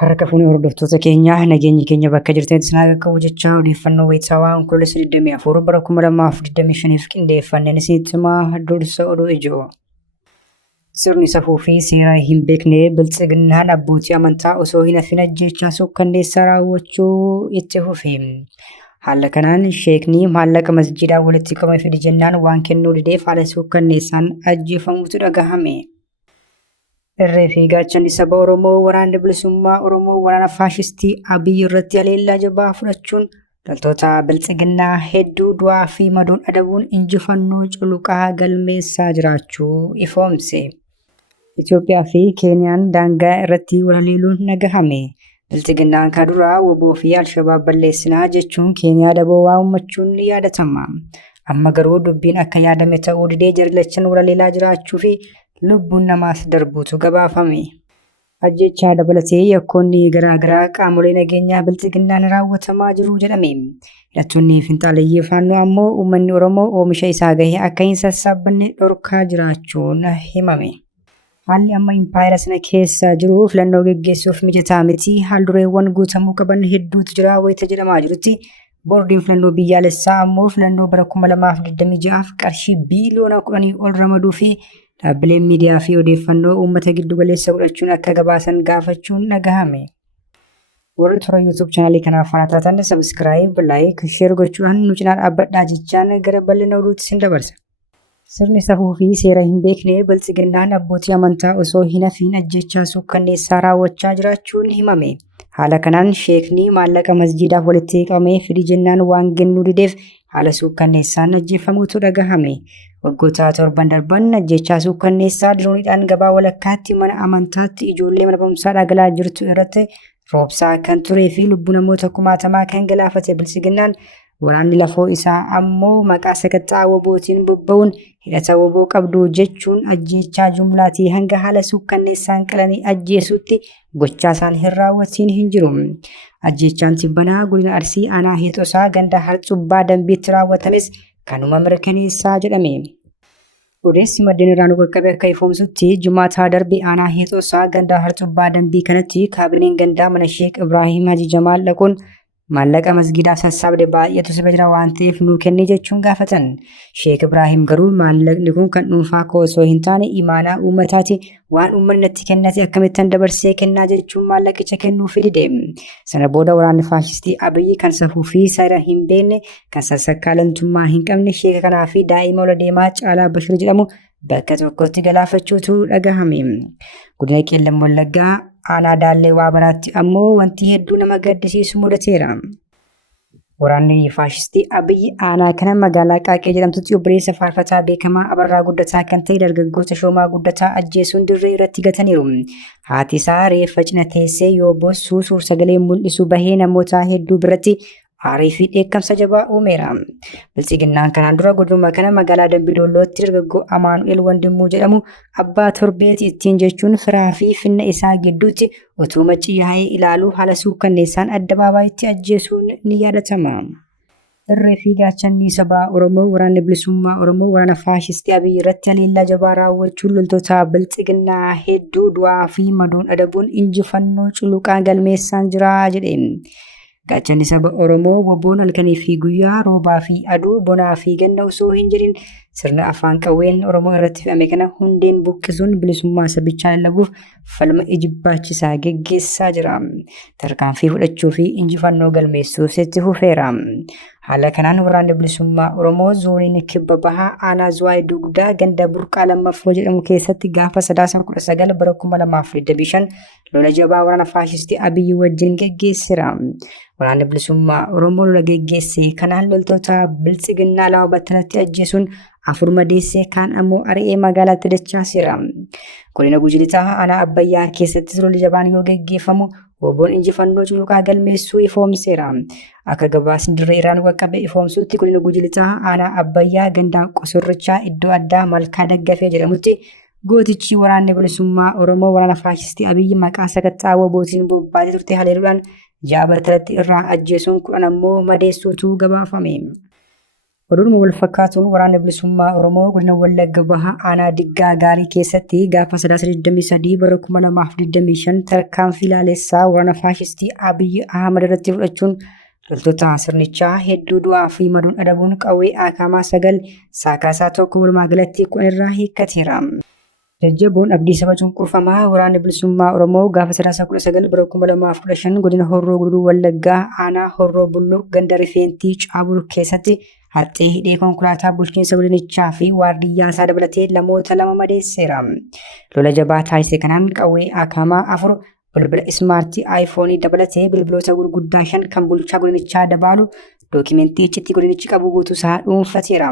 Harka fuunee hordoftoota keenyaa nageenyi keenya bakka jirtanitti isin haa qaqqabu jechaa odeeffannoo wayitaawaa Onkoloolessa 24 bara 2025 qindeeffanneen isinitti himaa dursa oduu ijoo. Sirni safuu fi seera hin beekne biltsiginnaan abbootii amantaa osoo hin hafin ajjeechaa suukkanneessaa raawwachuu itti fufe. Haala kanaan sheekni maallaqa masjiidaa walitti qabame fidi jennaan waan kennuu dideef haala suukkanneessaan ajjeefamuutu dhagahame. Irree fi gaachanni saba Oromoo waraanni bilisummaa Oromoo waraana faashistii Abiyyi irratti haleellaa jabaa fudhachuun loltoota biltsiginnaa hedduu du'aa fi madoon adabuun injifannoo culuqaa galmeessaa jiraachuu ifoomse. Itoophiyaa fi Keeniyaan daangaa irratti wal haleeluun nagahame. Biltsiginnaan kaduraa woboo fi Alshabaab balleessinaa jechuun Keeniyaa daboo waammachuun ni yaadatama. Amma garuu dubbiin akka yaadame ta'uu didee jarlachan wal haleelaa jiraachuu fi lubbuun namaas darbuutu gabaafame. Ajjechaa dabalatee yakkoonni garaagaraa qaamolee nageenyaa biltsiginnaan raawwatamaa jiru jedhame. Hidhattoonni finxaaleeyyii faannoo ammoo uummanni Oromoo oomisha isaa gahee akka hin sassaabbanne dhorkaa jiraachuun himame. Haalli amma impaayera sana keessa jiru filannoo geggeessuuf mijataa miti. Haaldureewwan guutamuu qaban hedduutu jira wayita jedhamaa jirutti. Boordiin filannoo biyyaalessaa ammoo filannoo bara 2026 qarshii biiliyoona 10 ol ramaduu fi dhaabbileen miidiyaa fi odeeffannoo uummata giddu galeessa godhachuun akka gabaasan gaafachuun dhagahame. Warri toora YouTube chaanaalii kanaaf faana taatan subscribe, like, share gochuudhaan nu cinaa dhaabbadhaa jechaan gara bal'ina oduutti isin dabarsa. Sirni safuu fi seera hin beekne biltsiginnaan abbootii amantaa osoo hin hafin ajjechaa suukkanneessaa raawwachaa jiraachuun himame. Haala kanaan sheekni maallaqa masjiidaaf walitti qabame fidi jennaan waan kennuu dideef haala suukkanneessaan ajjeefamuutu dhagahame. Waggoota torban darban ajjechaa suukkanneessaa dirooniidhaan gabaa walakkaatti mana amantaatti ijoollee mana barumsaa dhagalaa jirtu irratti roobsaa kan turee fi lubbuu namoota kumaatamaa kan galaafate biltsiginnaan waraanni lafoo isaa ammoo maqaa sakatta'aa wobootiin bobba'uun hidhata woboo qabdu jechuun ajjechaa jumlaatii hanga haala suukkanneessaan qalanii ajjeesuutti gochaa isaan hin raawwatiin hin jiru. Ajjechaan tibbanaa godina Arsii aanaa Heexosaa ganda Harcubbaa Dambiitti raawwatames kanuma mirkaneessaa jedhame. Odeessi maddeen irraa nu qaqqabe akka ifoomsutti Jumaataa darbe aanaa Heexosaa ganda Harcubbaa Dambii kanatti kaabineen gandaa mana Sheek Ibraahim Haji Jamaal dhaquun maallaqa masgiidaaf sassaabde baay'eetu sirra jira waan ta'eef nuu kenni jechuun gaafatan. Sheek Ibraahim garuu maallaqni kun kan dhuunfaa koo osoo hin taane imaanaa uummataati waan uummanni natti kennate akkamittan dabarsee kennaa jechuun maallaqicha kennuu fidide. Sana booda waraanni faashistii Abiyyi kan safuu fi seera hin beekne kan sassakaalantummaa hin qabne sheeka kanaa fi daa'ima ola deemaa Caalaa Bashir jedhamu bakka tokkotti galaafachuutu dhagahame. Godina Qeellam Wallaggaa aanaa Daallee Waabaraatti ammoo wanti hedduu nama gaddisiisu mudateera. Waraanni faashistii Abiyyi aanaa kana magaalaa Qaaqee jedhamtutti obboleessa faarfataa beekamaa Abarraa Guddataa kan ta'e dargaggoota Shoomaa Guddataa ajjeesuun dirree irratti gataniiru. Haati isaa reeffa cina teessee yoo boossu suur-sagalee mul'isu bahee namoota hedduu biratti aarii fi dheekkamsa jabaa uumeera. Biltsiginnaan kanaan dura godinuma kana magaalaa Dambidollootti dargaggoo Amaanu'eel Wandimuu jedhamu abbaa torbeeti ittiin jechuun firaa fi finna isaa gidduutti utuu maccii yaa'ee ilaaluu haala suukkanneessaan addabaabayitti ajjeesuun ni yaadatama. Irree fi gaachanni saba Oromoo waraanni bilisummaa Oromoo waraana faashistii Abiyyi irratti haleellaa jabaa raawwachuun loltoota biltsiginnaa hedduu du'aa fi madoon adabuun injifannoo culuqaa galmeessaan jira jedhe. Gaachanni saba Oromoo woboon halkanii fi guyyaa roobaa fi aduu bonaa fi ganna osoo hin jedhin sirna afaan qawween Oromoo irratti fe'ame kana hundeen buqqisuun bilisummaa sabichaa lallabuuf falma ijibbaachisaa geggeessaa jira. Tarkaanfii fudhachuu fi injifannoo galmeessuuf itti fufeera. Haala kanaan waraanni bilisummaa Oromoo zooniin kibba bahaa aanaa Zuwaay Dugdaa ganda Burqaa Lammaffoo jedhamu keessatti gaafa 19 bara 2025 lola jabaa waraana faashistii Abiyyi wajjin geggeesseera. Waraanni bilisummaa Oromoo lola geggeesse kanaan loltoota biltsiginnaa lama battalatti ajjeesuun 4 madeessee kaan ammoo ari'ee magaalaatti dachaaseera. Godina Gujii Lixaa aanaa Abbayyaa keessatti lolli jabaan yoo geggeeffamu woboon injifannoo culuqaa galmeessuu ifoomseera. Akka gabaasni dirree irraa nu qaqqabe ifoomsuutti godina Gujii Lixaa aanaa Abbayyaa gandaa Qosorrichaa iddoo addaa Malkaa Daggafee jedhamutti gootichi waraanni bilisummaa Oromoo waraana faashistii Abiyyi maqaa sakatta'aa wobootiin bobbaatee turte haleeluudhaan 6 battalatti irraa ajjeesuun 10 ammoo madeessuutu gabaafame. Oduun wal fakkaatuun waraana bilisummaa Oromoo godina Wallagga Bahaa aanaa Diggaa Gaarii keessatti gaafa 23 bara 2025 tarkaanfii ilaalessaa waraana faashistii Abiyyi Ahmad irratti fudhachuun loltoota sirnichaa hedduu du'aa fi maduun adabuun qawwee akamaa 9 saakaasaa tokko walumaa galatti 10 irraa hiikkateera. Jajjaboon abdii saba cunqurfamaa waraana bilisummaa Oromoo gaafa 19 bara 2015 godina Horroo Guduruu Wallaggaa aanaa Horroo Bulloo ganda Rifeentii Caabur keessatti haxxee hidhee konkolaataa bulchiinsa godinichaa fi waardiyyaa isaa dabalatee namoota 2 madeesseera. Lola jabaa taasise kanaan qawwee akamaa 4 bilbila ismaartii aayifoonii dabalatee bilbiloota gurguddaa 5 kan bulchaa godinichaa dabalu dookimentii icciitii godinichi qabu guutuusaa dhuunfateera.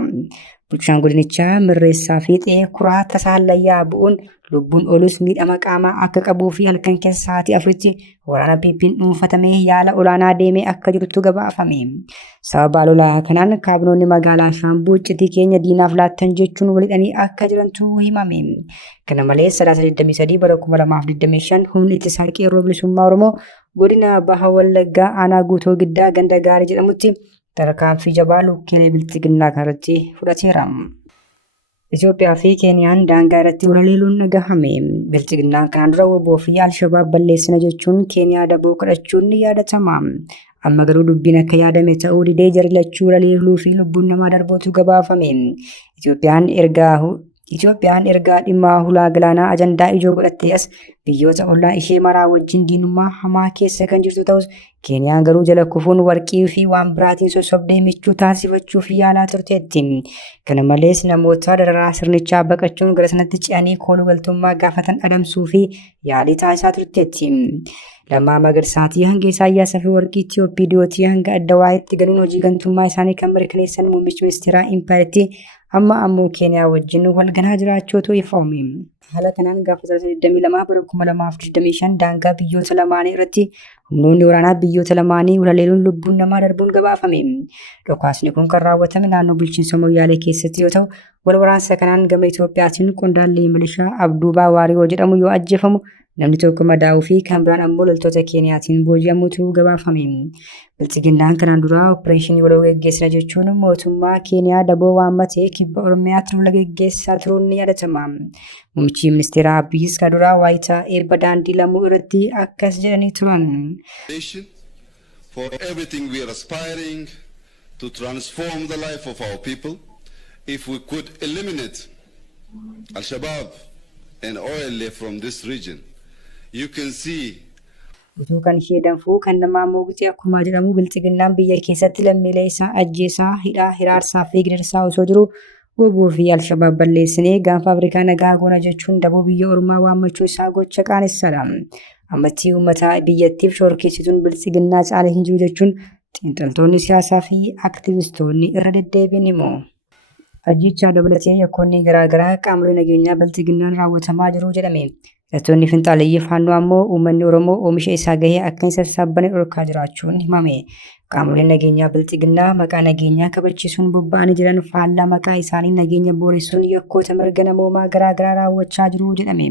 Bulchaan godinichaa Mirreessaa Fiixee Kuraa Tasaallayyaa bu'uun lubbuun oolus miidhama qaamaa akka qabuu fi halkan keessa sa'aatii 4tti waraana PP'n dhuunfatamee yaala olaanaa deemee akka jirutu gabaafame. Sababa lolaa kanaan kaabinoonni magaalaa Shaambuu icciitii keenya diinaaf laattan jechuun walidhanii akka jirantu himame. Kana malees 23 bara 2025 humni ittisaa qeerroo bilisummaa Oromoo godina Baha Wallaggaa aanaa Guutoo Giddaa ganda Gaarii jedhamutti tarkaanfii jabaa lukkeelee bilchiginnaa kanarratti fudhateera. Itoophiyaa fi Keeniyaan daangaa irratti walaleeluun dhagahame. Bilchiginnaan kanaan dura WBO fi Alshabaab balleessina jechuun Keeniyaa daboo kadhachuun ni yaadatama. Amma garuu dubbiin akka yaadame ta'uu didee jarri lachuu walaleeluu fi lubbuun namaa darbootu gabaafame. Itoophiyaan ergaa dhimma hulaa galaanaa ajandaa ijoo godhattee as biyyoota ollaa ishee maraa wajjin diinummaa hamaa keessa kan jirtu ta'us Keeniyaan garuu jala kufuun warqii fi waan biraatiin sossobdee michuu taasifachuuf yaalaa turteetti. Kana malees namoota dararaa sirnichaa baqachuun gara sanatti ce'anii kooluu galtummaa gaafatan adamsuu fi yaalii taasisaa turteetti. Lammaa Magarsaatii hanga Isaayyaas Afeworqii Itiyoophiyootii hanga Addawaayitti galuun hojii gantummaa isaanii kan mirkaneessan muummichi ministeeraa Impaayirtii amma ammoo Keeniyaa wajjin walganaa jiraachuutu ifame. Haala kanaan gaafa 22 bara 2025 daangaa biyyoota lamaanii irratti humnoonni waraanaa biyyoota lamaanii walaleeluun lubbuun namaa darbuun gabaafame. Dhokaasni kun kan raawwatame naannoo bulchiinsa Moyyaalee keessatti yoo ta'u, wal waraansa kanaan gama Itoophiyaatiin qondaallee milishaa Abduu Baawaarioo jedhamu yoo ajjeefamu namni tokko madaa'uu fi kan biraan ammoo loltoota Keeniyaatiin booji'amuutu gabaafame. Bilchiginnaan kanaan dura opereeshinii waloo geggeessina jechuun mootummaa Keeniyaa daboo waammatee kibba Oromiyaatti lola geggeessaa turuun ni yaadatama. Muummichi ministeeraa Abiyyiis kan dura waayitaa eebba daandii lamuu irratti akkas jedhanii turan. For everything we are aspiring to transform the life of our people, if we could eliminate Al-Shabaab and OLA from this region, you can see utuu kan ishee danfuu kan namaa moogitee akkuma jedhamu bilchiginnaan biyya keessatti lammiilee isaa ajjeesaa hidhaa hiraarsaa fi gidirsaa osoo jiru WBO fi Alshabaab balleessinee gaanfa Afrikaa nagaa goona jechuun daboo biyya ormaa waammachuu isaa gocha qaanessadha. Ammatti uummata biyyattiif shorkeessituun bilchiginnaa caalee hin jiru jechuun xiinxaltoonni siyaasaa fi aktivistoonni irra deddeebiin himu. Ajjechaa dabalatee yakkoonni garaagaraa qaamolee nageenyaa bilchiginnaan raawwatamaa jiru jedhame. Hidhattoonni finxaaleeyyii faannoo ammoo uummanni Oromoo oomisha isaa gahee akka hin sassaabbanne dhorkaa jiraachuun himame. Qaamoleen nageenyaa bilchiginnaa maqaa nageenyaa kabachiisuun bobba'anii jiran faallaa maqaa isaanii nageenya booressuun yakkoota mirga namoomaa garaagaraa raawwachaa jiru jedhame.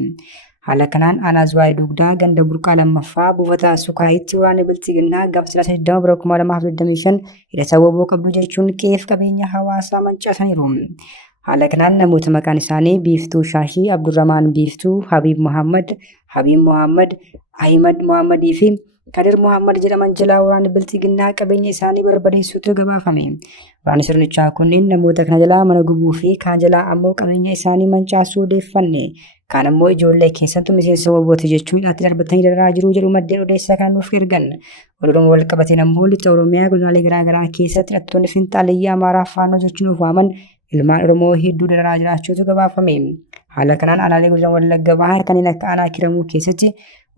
Haala kanaan aanaa Zuwaayii Dugdaa ganda burqaa lammaffaa buufata Sukaayitti waraanni bilchiginnaa gaafa 22 bara 2025 hidhata WBO qabdu jechuun qe'ee qabeenya hawaasaa mancaasaniiru. Haala kanaan namoota maqaan isaanii Biiftuu Shaashii, Abdurrahmaan Biiftuu, Habiib Muhammad, Ahimad Muhammadii fi Kadir Muhammad jedhaman jalaa waraanni bilchiginnaa qabeenya isaanii barbadeessuutu gabaafame. Waraanni sirnichaa kunneen namoota kana jalaa mana gubuu fi kaan jalaa ammoo qabeenya isaanii mancaasuu odeeffanne. Kaan ammoo ijoollee keessattuu miseensa WBO'ti jechuun hidhaatti darbatanii dararaa jiru jedhu maddeen odeessaa kan nuuf ergan. Oduun wal qabatee ammoo lixa Oromiyaa godinaalee garaagaraa keessatti hidhattoonni finxaaleeyyii Amaaraa faannoo jechuun of waaman ilmaan Oromoo hedduu dararaa jiraachuutu gabaafame. Haala kanaan aanaalee godina Wallagga Bahaa kanneen akka aanaa Kiramuu keessatti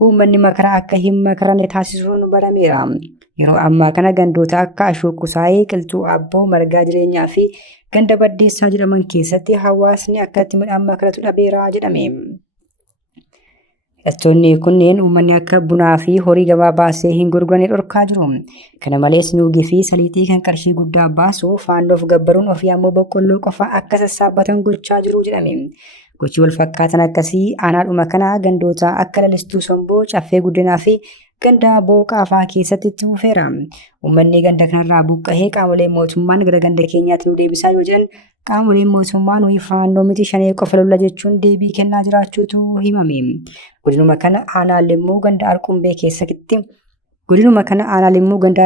uummanni makaraa akka hin makarane taasisuun barameera. Yeroo ammaa kana gandoota akka Ashookusaayee, Qilxuu Abboo, Margaa Jireenyaa fi ganda Baddeessaa jedhaman keessatti hawaasni akka itti midhaan makaratu dhabeera jedhame. Hidhattoonni kunneen uummanni akka bunaa fi horii gabaa baasee hin gurgurane dhorkaa jiru. Kana malees nuugii fi saliixii kan qarshii guddaa baasu faannoof gabbaruun ofii ammoo boqqolloo qofa akka sassaabbatan gochaa jiru jedhame. Gochi wal fakkaatan akkasii aanaadhuma kana gandoota akka Lalistuu Somboo, Caffee Guddinaa fi ganda booqaa fa'aa keessatti itti fufeera. Uummanni ganda kanarraa buqqa'ee qaamolee mootummaan gara ganda keenyaatti nu deebisaa yoo jedhan qaamoleen mootummaa nuyi faannoo miti shanee qofa lolla jechuun deebii kennaa jiraachuutu himame. Godinuma kana aanaalee immoo ganda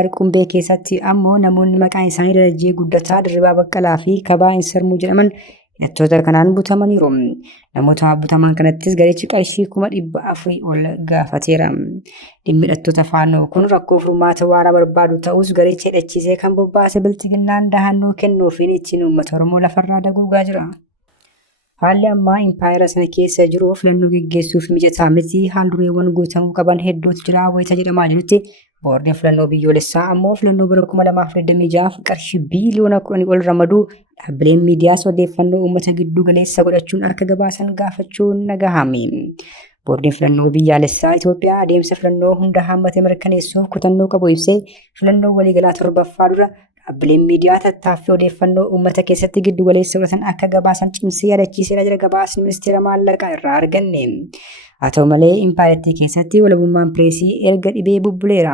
Arqumbee keessatti ammoo namoonni maqaan isaanii Darajjee Guddataa, Dirribaa Baqqalaa fi Kabaa Insarmuu jedhaman hidhattoota kanaan butamaniiru. Namoota butaman kanattis garichi qarshii 400,000 ol gaafateera. Dhimmi hidhattoota faannoo kun rakkoo furmaata waaraa barbaadu ta'us garicha hidhachiisee kan bobbaase bilchiginnaan dahannoo kennuufiin ittiin uummata Oromoo lafarraa daguugaa jira. Haalli ammaa impaayera sana keessa jiru filannoo gaggeessuuf mijataa miti. Haaldureewwan guutamuu qaban hedduutu jira wayita jedhamaa jirutti boordiin filannoo biyyoolessaa ammoo filannoo bara 2026 qarshii biiliyoona 10 ol ramaduu dhaabbileen miidiyaas odeeffannoo uummata giddu galeessa godhachuun akka gabaasan gaafachuun nagahame. Boordiin filannoo biyyaalessaa Itoophiyaa adeemsa filannoo hunda hammate mirkaneessuuf kutannoo qabu ibsee filannoo waliigalaa 7ffaa dura dhaabbileen miidiyaa tattaaffii odeeffannoo uummata keessatti giddu galeessa godhatan akka gabaasan cimsee yaadachiiseera jedha gabaasni ministeera maallaqaa irraa arganne. Haa ta'u malee impaayertii keessatti walabummaan pireesii erga dhibee bubbuleera.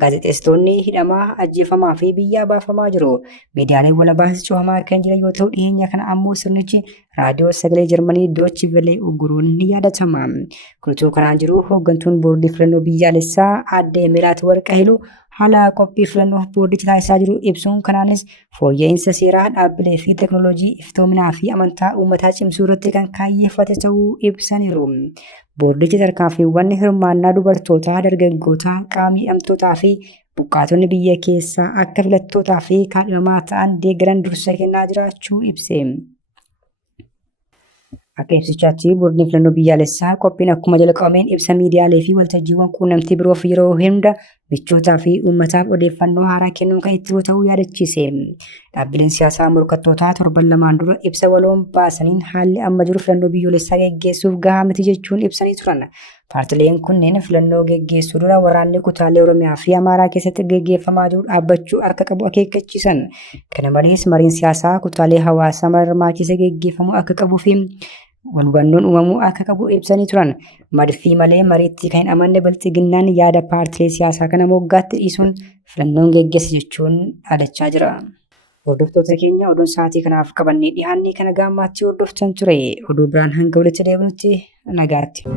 Gaazexeessitoonni hidhamaa, ajjeefamaa fi biyyaa baafamaa jiru. Miidiyaaleen walabaas cufamaa kan jiran yoo ta'u dhiyeenya kana ammoo sirnichi raadiyoo sagalee Jarmanii Doochi Velee uguruun ni yaadatama. Kunuutuu kanaan jiru hooggantuun boordii filannoo biyyaalessaa aadde Meelaat Warqaahiluu haala qophii filannoof boordichi taasisaa jiru ibsuun kanaanis fooyya'insa seeraa dhaabbilee fi teekinooloojii iftoominaa fi amantaa uummataa cimsuu irratti kan kaayyeeffate ta'uu ibsaniiru. Boordichi tarkaanfiiwwan hirmaannaa dubartootaa, dargaggootaa, qaama miidhamtootaa fi buqqaatonni biyya keessaa akka filattootaa fi kaadhimamaa ta'an deeggaran dursa kennaa jiraachuu ibse. Akka ibsichaatti boordiin filannoo biyyaalessaa qophiin akkuma jalqabameen ibsa miidiyaalee fi waltajjiiwwan quunnamtii biroof yeroo hunda bichootaa fi uummataaf odeeffannoo haaraa kennuun kan itti ta'uu yaadachiise. Dhaabbileen siyaasaa morkattootaa torban lamaan dura ibsa waloon baasaniin haalli amma jiru filannoo biyyoolessaa geggeessuuf gahaa miti jechuun ibsanii turan. Paartileen kunneen filannoo geggeessuu dura waraanni kutaalee Oromiyaa fi Amaaraa keessatti geggeeffamaa jiru dhaabbachuu akka qabu akeekkachiisan. Kana malees mariin siyaasaa kutaalee hawaasaa mara keessa geggeeffamuu akka qabuu fi walhubannoon uumamuu akka qabu ibsanii turan. Madfii malee mariitti kan hin amanne bilchiginnaan yaada paartilee siyaasaa kana moggaatti dhiisuun filannoon geggeessa jechuun dhaadachaa jira. Hordoftoota keenya oduun sa'aatii kanaaf qabannee dhiyaanne kana gaammaatti hordoftan ture. Oduu biraan hanga walitti deebinutti nagaatti.